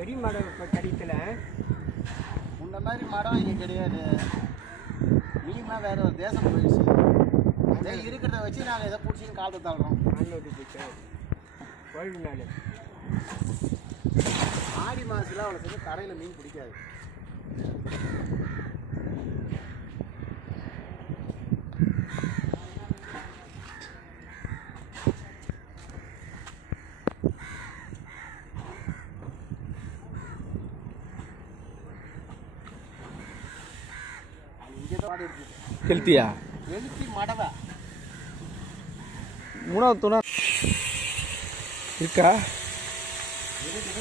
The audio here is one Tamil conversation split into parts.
பெரிய மாடல் இப்போ கிடைக்கல. முன்ன மாதிரி மடம் இங்கே கிடையாது. மீன்லாம் வேற ஒரு தேசம் போயிடுச்சு. அதே இருக்கிறத வச்சு நாங்கள் எதை பிடிச்சின்னு காலத்தை தள்ளுறோம் ஆண்டோட்டு போயிட்டு கோயில் நாள் ஆடி மாதத்தில் அவ்வளோ சரி கடையில் மீன் பிடிக்காது. ஹெல்த்தியா மடவை. மூணாவது துணா இருக்கா?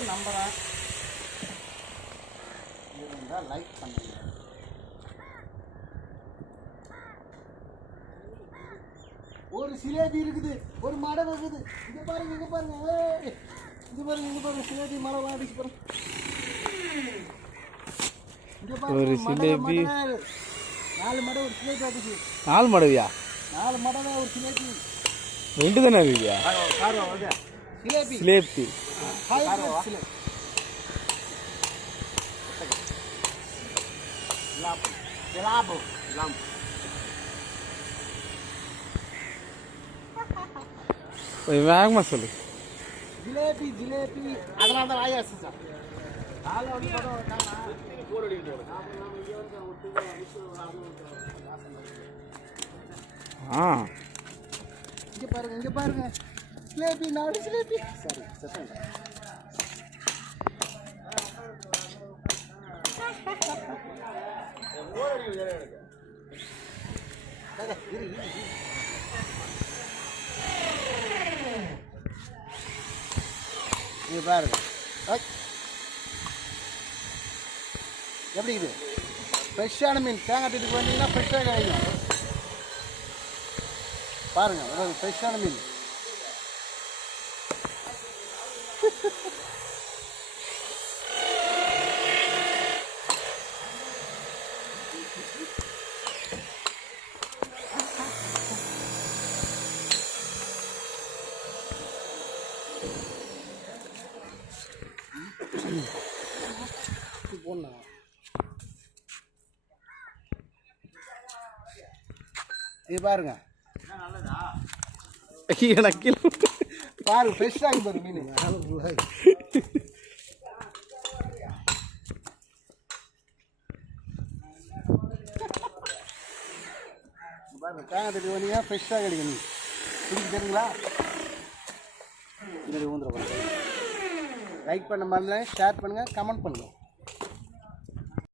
நம்புறேன் லைக் பண்ணுங்க. ஒரு சிலேபி இருக்குது. ஒரு மடம் இருக்குது. இங்க பாருங்க இங்க பாருங்க. இங்க பாருங்க இங்க பாருங்க. சிலேபி மடம் அடிச்சு பாருங்க. ஒரு சிலேபி. மடவை. நாலு மடம் ஒரு சிலேபி அடிச்சு நாலு மடவியா நாலு மடவை ஒரு சிலேபி ரெண்டு தானே இருக்குயா சிலேபி சிலேப்தி ஹைபிரிட் சிலேபி லாபு லாபு கொஞ்சம் வேகமாக சொல்லு ஜிலேபி ஜிலேபி அதனால தான் ஆயாசு சார் காலை வந்து படம் ஆ. இங்கே பாருங்க இங்கே பாருங்க. ஜிலேபி நாலு ஜிலேபி சரி சத்தம் இங்க பாருங்க. ஐ. எப்படி இது? ஃப்ரெஷ்ஷான மீன். தேங்காய் தீட்டுக்கு வந்தீங்கன்னா ஃப்ரெஷ்ஷாக கிடைக்கும் பாருங்க அதாவது ஃப்ரெஷ்ஷான மீன். போடணும். இது பாருங்க. எனக்கு பாருங்க ஃப்ரெஷ்ஷாக பாருங்க மீன். பாருங்க தேங்காய் தட்டி வந்தீங்கன்னா ஃப்ரெஷ்ஷாக கிடைக்கும் மீன். பிடிச்சி தெரியுங்களா? இது ஊந்துட லைக் பண்ண மாதிரி ஷேர் பண்ணுங்கள் கமெண்ட் பண்ணுங்கள்